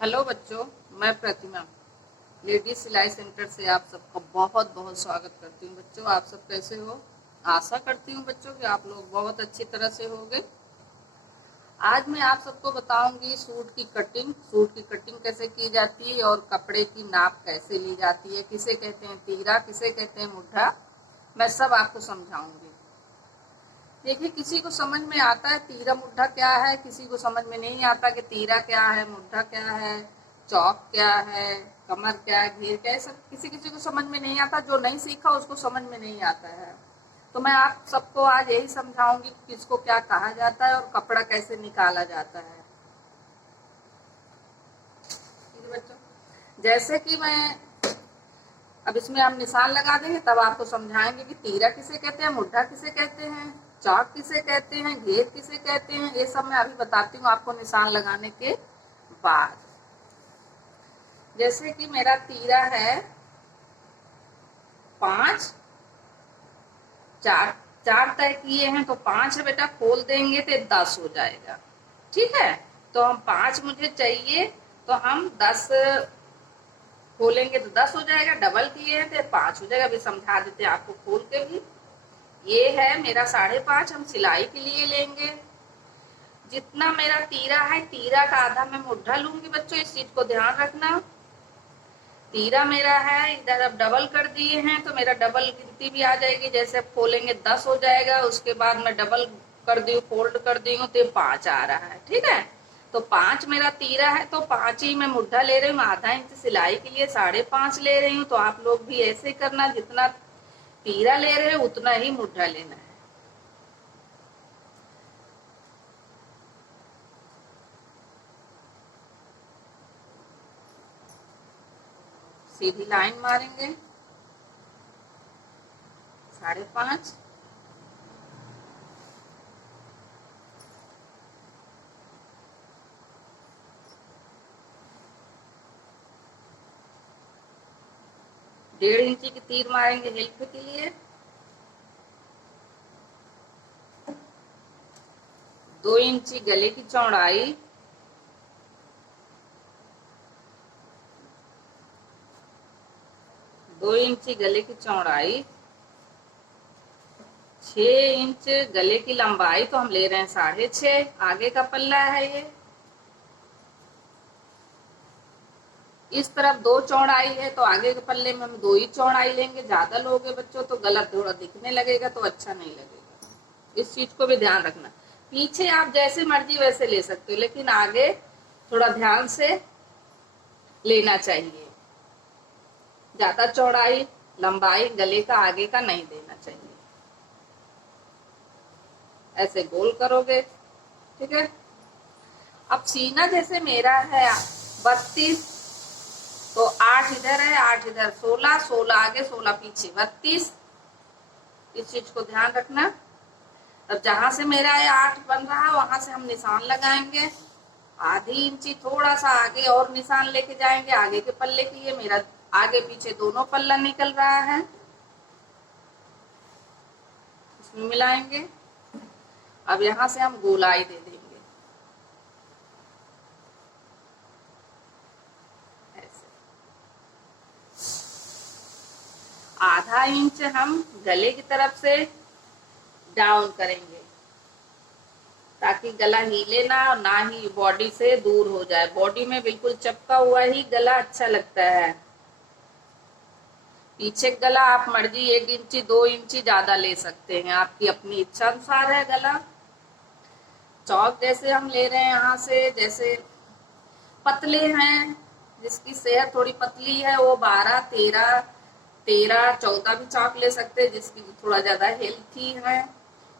Hello बच्चों, मैं प्रतिमा lady सिलाई सेंटर से आप सबका बहुत बहुत स्वागत करती हूँ। बच्चों, आप सब कैसे हो? आशा करती हूँ बच्चों कि आप लोग बहुत अच्छी तरह से होंगे। आज मैं आप सबको बताऊंगी सूट की कटिंग कैसे की जाती है और कपड़े की नाप कैसे ली जाती है, किसे कहते हैं तीरा, किसे कहते हैं मुड्ढा, मैं सब आपको समझाऊंगी। देखिए, किसी को समझ में आता है तीरा मुड्ढा क्या है, किसी को समझ में नहीं आता कि तीरा क्या है, मुड्ढा क्या है, चौक क्या है, कमर क्या है, घेर क्या है। सब किसी किसी को समझ में नहीं आता। जो नहीं सीखा उसको समझ में नहीं आता है। तो मैं आप सबको आज यही समझाऊंगी कि किसको क्या कहा जाता है और कपड़ा कैसे निकाला जाता है। ठीक है बच्चों, जैसे कि मैं अब इसमें हम निशान लगा देंगे, तब आपको समझाएंगे कि तीरा किसे कहते हैं, मुड्ढा किसे कहते हैं, चौक किसे कहते हैं, घेर किसे कहते हैं। ये सब मैं अभी बताती हूँ आपको निशान लगाने के बाद। जैसे कि मेरा तीरा है 5, 4 4 तय किए हैं तो 5 है बेटा, खोल देंगे तो 10 हो जाएगा। ठीक है, तो हम 5 मुझे चाहिए तो हम 10 खोलेंगे तो 10 हो जाएगा। डबल किए हैं तो 5 हो जाएगा। अभी समझा देते हैं आपको खोल के भी। ये है मेरा 5.5, हम सिलाई के लिए लेंगे। जितना मेरा तीरा है, तीरा का आधा मैं मुड्ढा लूंगी। बच्चों, इस चीज को ध्यान रखना। तीरा मेरा है, इधर अब डबल कर दिए हैं तो मेरा डबल गिनती भी आ जाएगी। जैसे अब खोलेंगे 10 हो जाएगा, उसके बाद मैं डबल कर दी, फोल्ड कर दी हूँ तो 5 आ रहा है। ठीक है, तो 5 मेरा तीरा है तो 5 ही मैं मुड्ढा ले रही हूँ। आधा इंच सिलाई के लिए 5.5 ले रही हूँ। तो आप लोग भी ऐसे करना, जितना तीरा ले रहे हो उतना ही मुड्ढा लेना है। सीधी लाइन मारेंगे 5.5, डेढ़ इंची की तीर मारेंगे हेल्प के लिए। 2 इंची गले की चौड़ाई, 2 इंची गले की चौड़ाई, 6 इंच गले की लंबाई। तो हम ले रहे हैं 6.5, आगे का पल्ला है ये। इस तरफ 2 चौड़ाई है तो आगे के पल्ले में हम 2 ही चौड़ाई लेंगे। ज्यादा लोगे बच्चों तो गलत थोड़ा दिखने लगेगा, तो अच्छा नहीं लगेगा। इस चीज को भी ध्यान रखना। पीछे आप जैसे मर्जी वैसे ले सकते हो, लेकिन आगे थोड़ा ध्यान से लेना चाहिए। ज्यादा चौड़ाई लंबाई गले का आगे का नहीं देना चाहिए। ऐसे गोल करोगे। ठीक है, अब सीना जैसे मेरा है 32, तो 8 इधर है, 8 इधर, 16, 16 आगे, 16 पीछे, 32। इस चीज को ध्यान रखना। अब जहां से मेरा ये 8 बन रहा है वहां से हम निशान लगाएंगे। आधी इंची थोड़ा सा आगे और निशान लेके जाएंगे आगे के पल्ले की। ये मेरा आगे पीछे दोनों पल्ला निकल रहा है, इसमें मिलाएंगे। अब यहाँ से हम गोलाई दे देंगे ऐसे। आधा इंच हम गले की तरफ से डाउन करेंगे ताकि गला हिले ना, और ना ही बॉडी से दूर हो जाए। बॉडी में बिल्कुल चपका हुआ ही गला अच्छा लगता है। पीछे गला आप मर्जी 1 इंची 2 इंची ज्यादा ले सकते हैं, आपकी अपनी इच्छा अनुसार है गला। चौक जैसे हम ले रहे हैं यहाँ से, जैसे पतले हैं, जिसकी सेहत थोड़ी पतली है वो 12, 13, 14 भी चाक ले सकते हैं। जिसकी थोड़ा ज्यादा हेल्थी है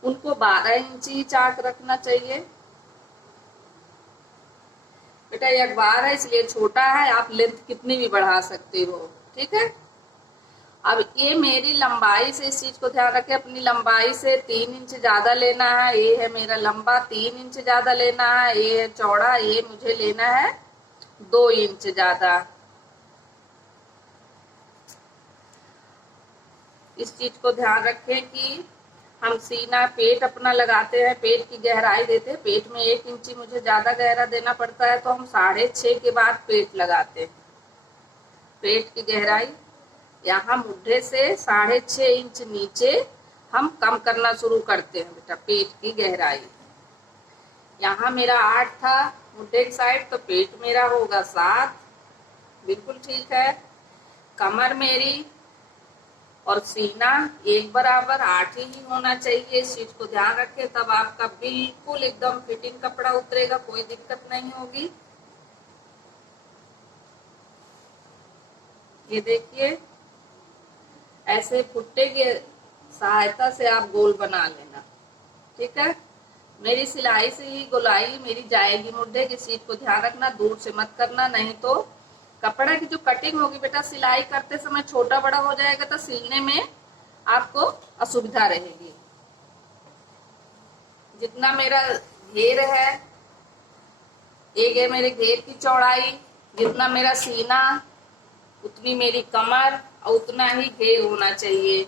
उनको 12 इंची चाक रखना चाहिए। बेटा ये अखबार है इसलिए छोटा है, आप लेंथ कितनी भी बढ़ा सकते हो। ठीक है, अब ये मेरी लंबाई से, इस चीज को ध्यान रखें, अपनी लंबाई से 3 इंच ज्यादा लेना है। ये है मेरा लंबा, 3 इंच ज्यादा लेना है। ये है चौड़ा, ये मुझे लेना है 2 इंच ज्यादा। इस चीज को ध्यान रखें कि हम सीना पेट अपना लगाते हैं, पेट की गहराई देते हैं। पेट में 1 इंची मुझे ज्यादा गहरा देना पड़ता है, तो हम 6.5 के बाद पेट लगाते हैं। पेट की गहराई यहाँ मुड्ढे से 6.5 इंच नीचे हम कम करना शुरू करते हैं बेटा। पेट की गहराई यहाँ मेरा 8 था मुड्ढे की साइड, तो पेट मेरा होगा 7। बिल्कुल ठीक है। कमर मेरी और सीना एक बराबर 8 ही होना चाहिए। इस चीज को ध्यान रखें, तब आपका बिल्कुल एकदम फिटिंग कपड़ा उतरेगा, कोई दिक्कत नहीं होगी। ये देखिए, ऐसे फुट्टे की सहायता से आप गोल बना लेना, ठीक है। मेरी सिलाई से ही गोलाई मेरी जाएगी मुड्ढे की। चीज को ध्यान रखना, दूर से मत करना, नहीं तो कपड़ा की जो कटिंग होगी बेटा, सिलाई करते समय छोटा बड़ा हो जाएगा, तो सिलने में आपको असुविधा रहेगी। जितना मेरा घेर है, एक है मेरे घेर की चौड़ाई, जितना मेरा सीना उतनी मेरी कमर और उतना ही घेर होना चाहिए।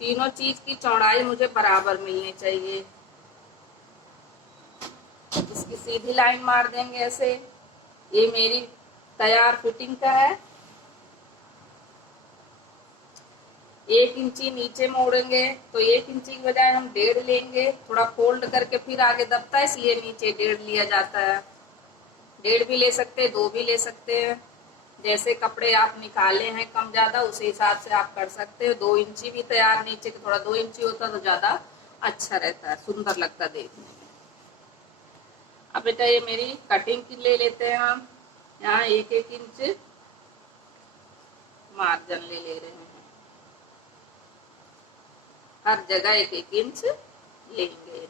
तीनों चीज की चौड़ाई मुझे बराबर मिलनी चाहिए। इसकी सीधी लाइन मार देंगे ऐसे। ये मेरी तैयार फिटिंग का है। 1 इंची नीचे मोड़ेंगे, तो 1 इंची की बजाय हम 1.5 लेंगे। थोड़ा फोल्ड करके फिर आगे दबता है, इसलिए नीचे 1.5 लिया जाता है। 1.5 भी ले सकते हैं, 2 भी ले सकते हैं। जैसे कपड़े आप निकाले हैं कम ज्यादा, उसी हिसाब से आप कर सकते हो। 2 इंची भी तैयार नीचे का, थोड़ा 2 इंची होता तो ज्यादा अच्छा रहता है, सुंदर लगता देखने में। अब बेटा ये मेरी कटिंग की ले लेते हैं हम। यहाँ 1-1 इंच मार्जिन ले रहे हैं, हर जगह 1-1 इंच लेंगे।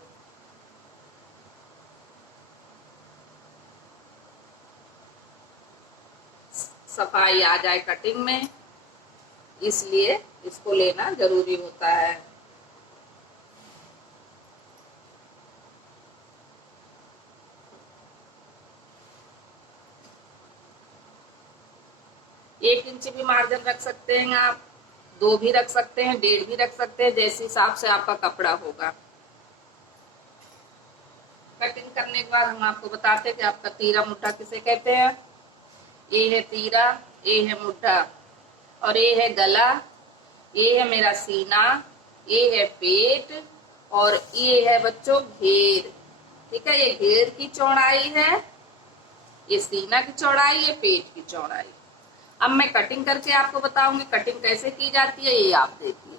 सफाई आ जाए कटिंग में, इसलिए इसको लेना जरूरी होता है। एक इंच भी मार्जिन रख सकते हैं आप, 2 भी रख सकते हैं, 1.5 भी रख सकते हैं, जैसे हिसाब से आपका कपड़ा होगा। कटिंग करने के बाद हम आपको बताते हैं कि आपका तीरा मुड्ढा किसे कहते हैं। ये है तीरा, ये है मुड्ढा, और ये है गला, ये है मेरा सीना, ये है पेट, और ये है बच्चों घेर। ठीक है, ये घेर की चौड़ाई है, ये सीना की चौड़ाई, ये पेट की चौड़ाई। अब मैं कटिंग करके आपको बताऊंगी कटिंग कैसे की जाती है, ये आप देखिए।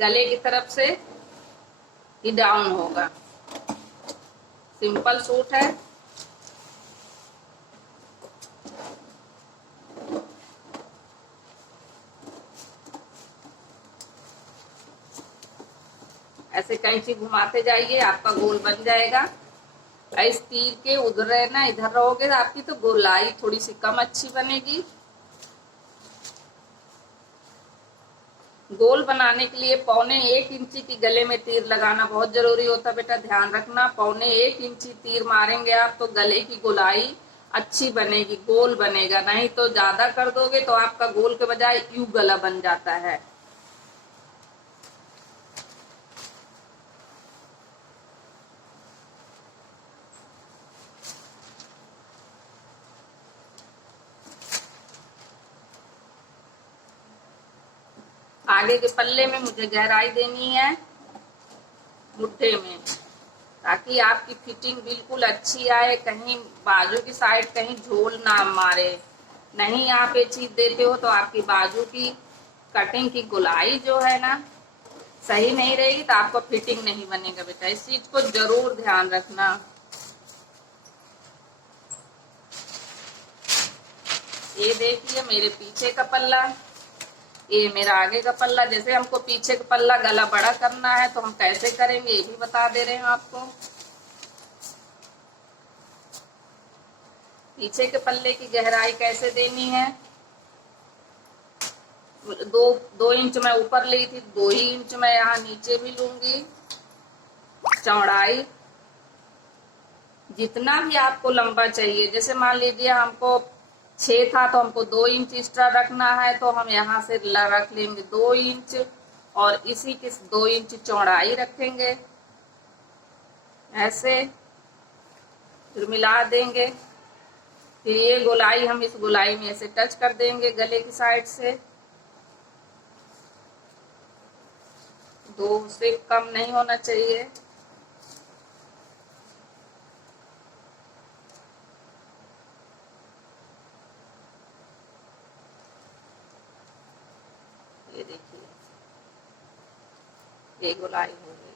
गले की तरफ से ही डाउन होगा। सिंपल सूट है। ऐसे कैंची घुमाते जाइए, आपका गोल बन जाएगा। इस तीर के उधर रहना, इधर रहोगे तो आपकी तो गोलाई थोड़ी सी कम अच्छी बनेगी। गोल बनाने के लिए 1.25 इंची की गले में तीर लगाना बहुत जरूरी होता है बेटा, ध्यान रखना। 1.25 इंची तीर मारेंगे आप तो गले की गोलाई अच्छी बनेगी, गोल बनेगा। नहीं तो ज्यादा कर दोगे तो आपका गोल के बजाय यू गला बन जाता है। आगे के पल्ले में मुझे गहराई देनी है मुट्ठे में, ताकि आपकी फिटिंग बिल्कुल अच्छी आए, कहीं बाजू की साइड कहीं झोल ना मारे। नहीं आप ये चीज देते हो तो आपकी बाजू की कटिंग की गोलाई जो है ना सही नहीं रहेगी, तो आपको फिटिंग नहीं बनेगा बेटा। इस चीज को जरूर ध्यान रखना। ये देखिए मेरे पीछे का पल्ला, ये मेरा आगे का पल्ला। जैसे हमको पीछे का पल्ला गला बड़ा करना है तो हम कैसे करेंगे ये भी बता दे रहे हैं आपको। पीछे के पल्ले की गहराई कैसे देनी है दो इंच मैं ऊपर ली थी, 2 ही इंच मैं यहाँ नीचे भी लूंगी। चौड़ाई जितना भी आपको लंबा चाहिए, जैसे मान लीजिए हमको 6 था तो हमको 2 इंच एक्स्ट्रा रखना है, तो हम यहाँ से रख लेंगे 2 इंच और इसी के 2 इंच चौड़ाई रखेंगे ऐसे, फिर मिला देंगे। फिर ये गोलाई हम इस गोलाई में ऐसे टच कर देंगे गले की साइड से। 2 से कम नहीं होना चाहिए। ये देखिए, ये गोलाई हो गई।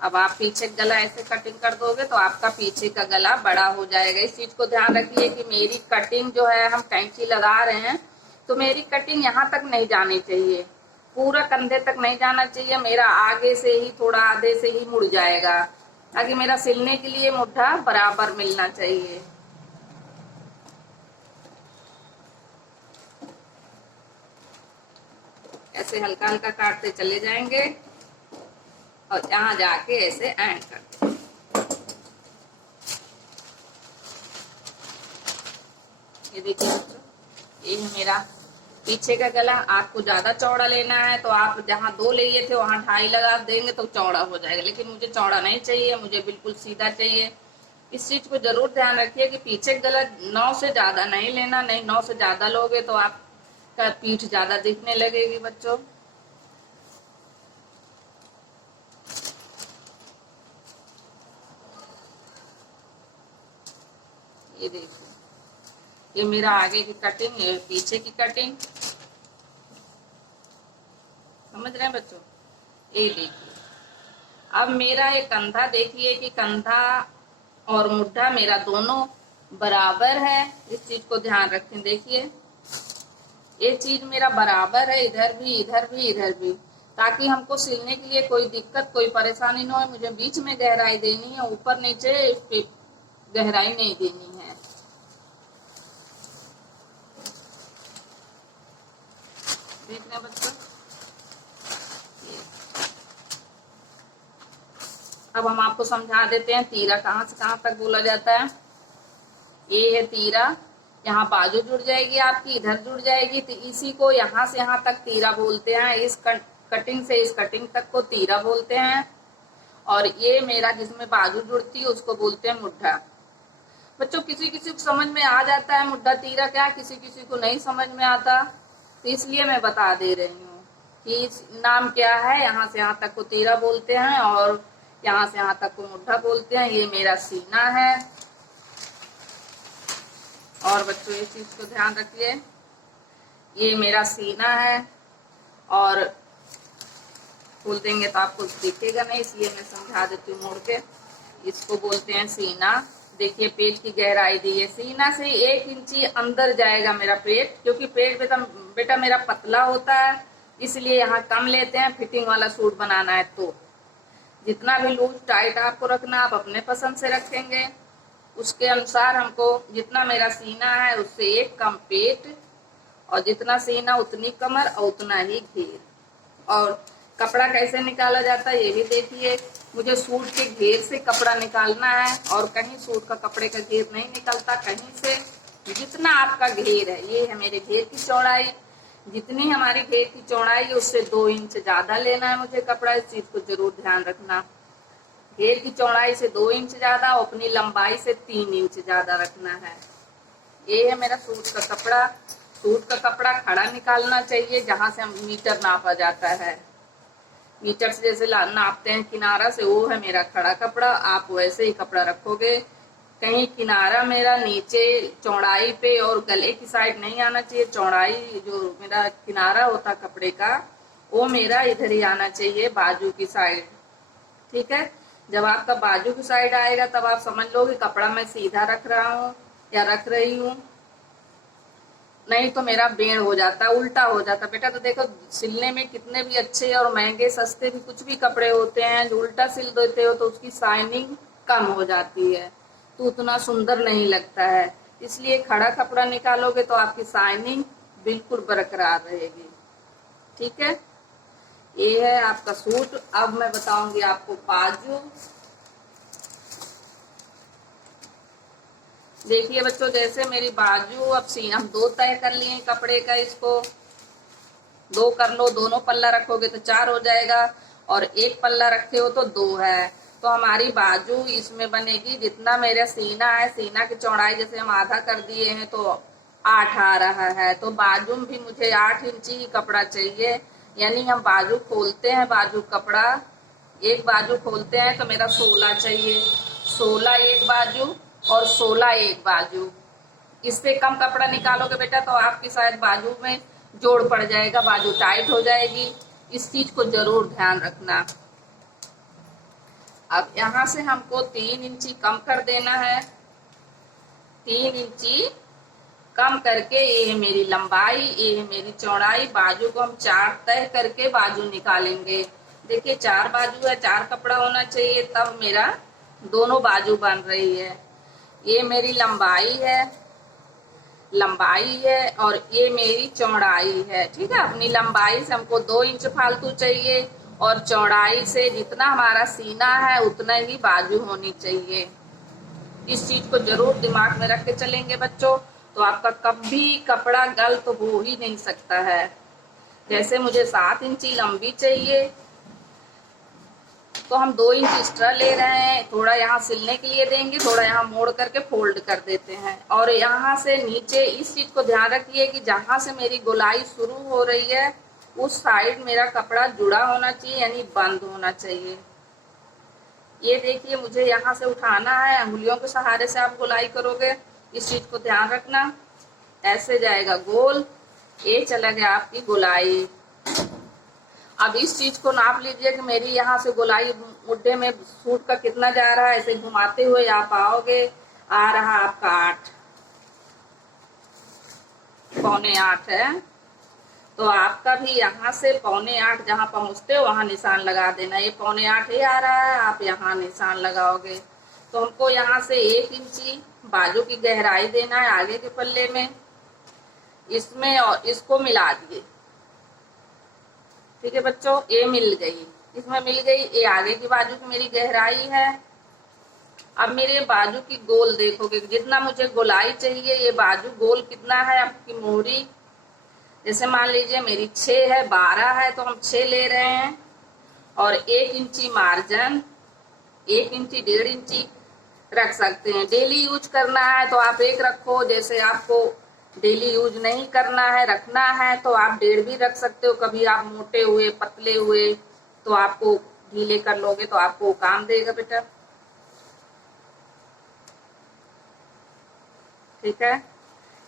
अब आप पीछे गला ऐसे कटिंग कर दोगे तो आपका पीछे का गला बड़ा हो जाएगा। इस चीज को ध्यान रखिए कि मेरी कटिंग जो है, हम कैंची लगा रहे हैं तो मेरी कटिंग यहाँ तक नहीं जानी चाहिए, पूरा कंधे तक नहीं जाना चाहिए। मेरा आगे से ही थोड़ा आधे से ही मुड़ जाएगा, ताकि मेरा सिलने के लिए मुट्ठा बराबर मिलना चाहिए। ऐसे हल्का हल्का काटते चले जाएंगे और यहाँ जाके ऐसे एंड कर देंगे। ये देखिए बच्चों, ये है मेरा पीछे का गला। आपको ज्यादा चौड़ा लेना है तो आप जहाँ 2 लिए थे वहां 2.5 लगा देंगे तो चौड़ा हो जाएगा, लेकिन मुझे चौड़ा नहीं चाहिए, मुझे बिल्कुल सीधा चाहिए। इस चीज को जरूर ध्यान रखिए कि पीछे गला 9 से ज्यादा नहीं लेना, नहीं 9 से ज्यादा लोगे तो आपका पीठ ज्यादा दिखने लगेगी बच्चों। ये देखिए, ये मेरा आगे की कटिंग, ये पीछे की कटिंग, समझ रहे हैं बच्चों। ये देखिए, अब मेरा ये कंधा देखिए कि कंधा और मुट्ठा मेरा दोनों बराबर है। इस चीज को ध्यान रखें। देखिए, ये चीज मेरा बराबर है, इधर भी इधर भी इधर भी, ताकि हमको सिलने के लिए कोई दिक्कत कोई परेशानी न हो। मुझे बीच में गहराई देनी है, ऊपर नीचे इस पे गहराई नहीं देनी है। देख रहे हैं बच्चों। अब हम आपको समझा देते हैं तीरा कहाँ से कहाँ तक बोला जाता है। ये है तीरा, यहाँ बाजू जुड़ जाएगी आपकी, इधर जुड़ जाएगी, तो इसी को यहाँ से यहाँ तक तीरा बोलते हैं। इस कटिंग से इस कटिंग तक को तीरा बोलते हैं। और ये मेरा जिसमें बाजू जुड़ती है उसको बोलते हैं मुड्ढा। बच्चों, किसी किसी को समझ में आ जाता है मुड्ढा तीरा क्या, किसी किसी को नहीं समझ में आता, तो इसलिए मैं बता दे रही हूँ कि नाम क्या है। यहाँ से यहाँ तक को तीरा बोलते हैं और यहाँ से यहाँ तक को मुड्ढा बोलते हैं। ये मेरा सीना है। और बच्चों, इस चीज को ध्यान रखिए, ये मेरा सीना है। और खोल देंगे तो आपको दिखेगा नहीं, इसलिए मैं समझा देती हूँ मोड़ के। इसको बोलते हैं सीना। देखिए, पेट की गहराई दी है, सीना से 1 इंची अंदर जाएगा मेरा पेट, क्योंकि पेट बेटा मेरा पतला होता है, इसलिए यहाँ कम लेते हैं। फिटिंग वाला सूट बनाना है तो जितना भी लूज टाइट आपको रखना, आप अपने पसंद से रखेंगे। उसके अनुसार हमको जितना मेरा सीना है उससे 1 कम पेट, और जितना सीना उतनी कमर और उतना ही घेर। और कपड़ा कैसे निकाला जाता है ये भी देखिए। मुझे सूट के घेर से कपड़ा निकालना है, और कहीं सूट का कपड़े का घेर नहीं निकलता कहीं से। जितना आपका घेर है, ये है मेरे घेर की चौड़ाई, जितनी हमारी घेर की चौड़ाई है उससे 2 इंच ज्यादा लेना है मुझे कपड़ा। इस चीज को जरूर ध्यान रखना। घेर की चौड़ाई से 2 इंच ज्यादा, अपनी लंबाई से 3 इंच ज्यादा रखना है। ये है मेरा सूट का कपड़ा। सूट का कपड़ा खड़ा निकालना चाहिए, जहां से हम मीटर नापा जाता है। मीटर से जैसे नापते हैं किनारा से, वो है मेरा खड़ा कपड़ा। आप वैसे ही कपड़ा रखोगे। कहीं किनारा मेरा नीचे चौड़ाई पे और गले की साइड नहीं आना चाहिए। चौड़ाई जो मेरा किनारा होता कपड़े का, वो मेरा इधर ही आना चाहिए, बाजू की साइड। ठीक है, जब आपका बाजू की साइड आएगा तब आप समझ लो कि कपड़ा मैं सीधा रख रहा हूँ या रख रही हूँ। नहीं तो मेरा बेड़ हो जाता, उल्टा हो जाता। बेटा तो देखो, सिलने में कितने भी अच्छे और महंगे सस्ते भी कुछ भी कपड़े होते हैं, जो उल्टा सिल देते हो तो उसकी शाइनिंग कम हो जाती है, तो उतना सुंदर नहीं लगता है। इसलिए खड़ा कपड़ा निकालोगे तो आपकी शाइनिंग बिल्कुल बरकरार रहेगी। ठीक है, ये है आपका सूट। अब मैं बताऊंगी आपको बाजू। देखिए बच्चों, जैसे मेरी बाजू अब हम 2 तय कर लिए कपड़े का, इसको 2 कर लो, दोनों पल्ला रखोगे तो 4 हो जाएगा, और एक पल्ला रखे हो तो 2 है। तो हमारी बाजू इसमें बनेगी, जितना मेरा सीना है, सीना की चौड़ाई जैसे हम आधा कर दिए हैं तो 8 आ रहा है, तो बाजू में भी मुझे 8 इंची ही कपड़ा चाहिए। यानी हम बाजू खोलते हैं, बाजू कपड़ा एक बाजू खोलते हैं तो मेरा 16 चाहिए, 16 एक बाजू और 16 एक बाजू। इससे कम कपड़ा निकालोगे बेटा तो आपकी शायद बाजू में जोड़ पड़ जाएगा, बाजू टाइट हो जाएगी। इस चीज को जरूर ध्यान रखना। अब यहाँ से हमको 3 इंची कम कर देना है, 3 इंची कम करके ये है मेरी लंबाई, ये है मेरी चौड़ाई। बाजू को हम 4 तय करके बाजू निकालेंगे। देखिए 4 बाजू है, 4 कपड़ा होना चाहिए, तब मेरा दोनों बाजू बन रही है। ये मेरी लंबाई है और ये मेरी चौड़ाई है। ठीक है, अपनी लंबाई से हमको 2 इंच फालतू चाहिए और चौड़ाई से जितना हमारा सीना है उतना ही बाजू होनी चाहिए। इस चीज को जरूर दिमाग में रख के चलेंगे बच्चों, तो आपका कभी कपड़ा गलत हो ही नहीं सकता है। जैसे मुझे 7 इंची लंबी चाहिए तो हम 2 इंच एक्स्ट्रा ले रहे हैं, थोड़ा यहाँ सिलने के लिए देंगे, थोड़ा यहाँ मोड़ करके फोल्ड कर देते हैं। और यहाँ से नीचे इस चीज को ध्यान रखिए कि जहां से मेरी गोलाई शुरू हो रही है उस साइड मेरा कपड़ा जुड़ा होना चाहिए, यानी बंद होना चाहिए। ये देखिए मुझे यहाँ से उठाना है, अंगुलियों के सहारे से आप गोलाई करोगे, इस चीज को ध्यान रखना। ऐसे जाएगा गोल, ये चला गया आपकी गोलाई। अब इस चीज को नाप लीजिए कि मेरी यहाँ से गोलाई मुड्ढे में सूट का कितना जा रहा है। ऐसे घुमाते हुए आप आओगे, आ रहा आपका 8, पौने 8 है। तो आपका भी यहाँ से पौने 8 जहाँ पहुंचते हो वहां निशान लगा देना। ये पौने 8 ही आ रहा है, आप यहाँ निशान लगाओगे। तो हमको यहाँ से 1 इंची बाजू की गहराई देना है आगे के पल्ले में, इसमें और इसको मिला दिए। ठीक है बच्चों, ये मिल गई, इसमें मिल गई। ये आगे की बाजू की मेरी गहराई है। अब मेरे बाजू की गोल देखोगे, जितना मुझे गोलाई चाहिए, ये बाजू गोल कितना है आपकी मोहरी। जैसे मान लीजिए मेरी 6 है, 12 है तो हम 6 ले रहे हैं, और 1 इंची मार्जिन, 1 इंची 1.5 इंची रख सकते हैं। डेली यूज करना है तो आप 1 रखो, जैसे आपको डेली यूज नहीं करना है, रखना है तो आप 1.5 भी रख सकते हो। कभी आप मोटे हुए पतले हुए तो आपको ढीले कर लोगे तो आपको काम देगा बेटा। ठीक है,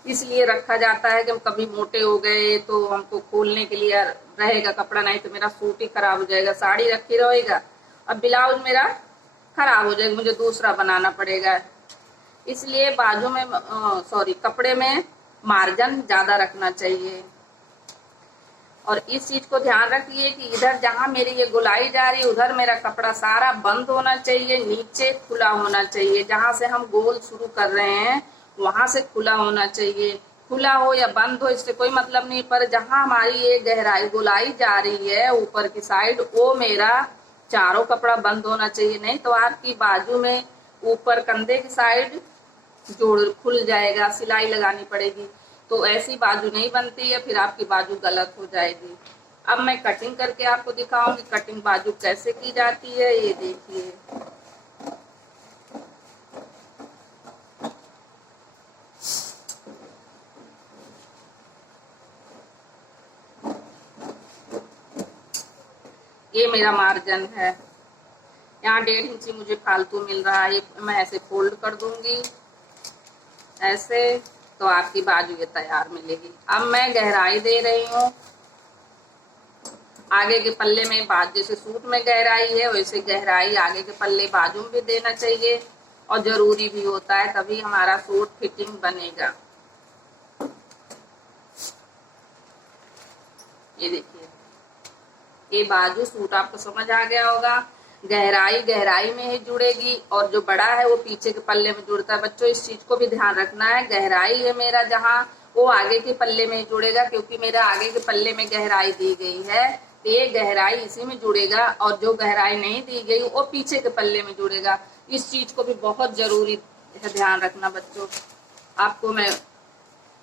इसलिए रखा जाता है कि हम कभी मोटे हो गए तो हमको खोलने के लिए रहेगा कपड़ा, नहीं तो मेरा सूट ही खराब हो जाएगा। साड़ी रखी रहेगा, अब ब्लाउज मेरा खराब हो जाएगा, मुझे दूसरा बनाना पड़ेगा। इसलिए बाजू में कपड़े में मार्जिन ज्यादा रखना चाहिए। और इस चीज को ध्यान रखिए कि इधर जहां मेरी ये गोलाई जा रही है उधर मेरा कपड़ा सारा बंद होना चाहिए, नीचे खुला होना चाहिए। जहां से हम गोल शुरू कर रहे हैं वहां से खुला होना चाहिए। खुला हो या बंद हो इससे कोई मतलब नहीं, पर जहां हमारी ये गहराई गोलाई जा रही है ऊपर की साइड, वो मेरा चारों कपड़ा बंद होना चाहिए। नहीं तो आपकी बाजू में ऊपर कंधे की साइड जोड़ खुल जाएगा, सिलाई लगानी पड़ेगी, तो ऐसी बाजू नहीं बनती है, फिर आपकी बाजू गलत हो जाएगी। अब मैं कटिंग करके आपको दिखाऊंगी कटिंग बाजू कैसे की जाती है। ये देखिए, ये मेरा मार्जिन है, यहाँ 1.5 इंची मुझे फालतू मिल रहा है, मैं ऐसे फोल्ड कर दूंगी ऐसे, तो आपकी बाजू ये तैयार मिलेगी। अब मैं गहराई दे रही हूँ आगे के पल्ले में, बाजू जैसे सूट में गहराई है वैसे गहराई आगे के पल्ले बाजू में भी देना चाहिए, और जरूरी भी होता है, तभी हमारा सूट फिटिंग बनेगा। ये देखिए, ये बाजू सूट आपको समझ आ गया होगा। गहराई में ही जुड़ेगी, और जो बड़ा है वो पीछे के पल्ले में जुड़ता है। बच्चों इस चीज को भी ध्यान रखना है, गहराई है मेरा जहाँ वो आगे के पल्ले में जुड़ेगा, क्योंकि मेरा आगे के पल्ले में गहराई दी गई है, तो ये गहराई इसी में जुड़ेगा, और जो गहराई नहीं दी गई वो पीछे के पल्ले में जुड़ेगा। इस चीज को भी बहुत जरूरी है ध्यान रखना बच्चों। आपको मैं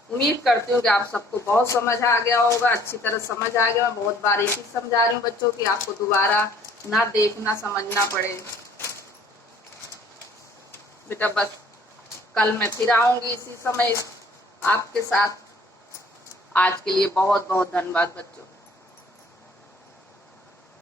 उम्मीद करती हूँ कि आप सबको बहुत समझ आ गया होगा, अच्छी तरह समझ आ गया। मैं बहुत बारीकी समझा रही हूँ बच्चों की आपको दोबारा ना देखना समझना पड़े। बेटा बस कल मैं फिर आऊंगी इसी समय आपके साथ। आज के लिए बहुत बहुत धन्यवाद बच्चों।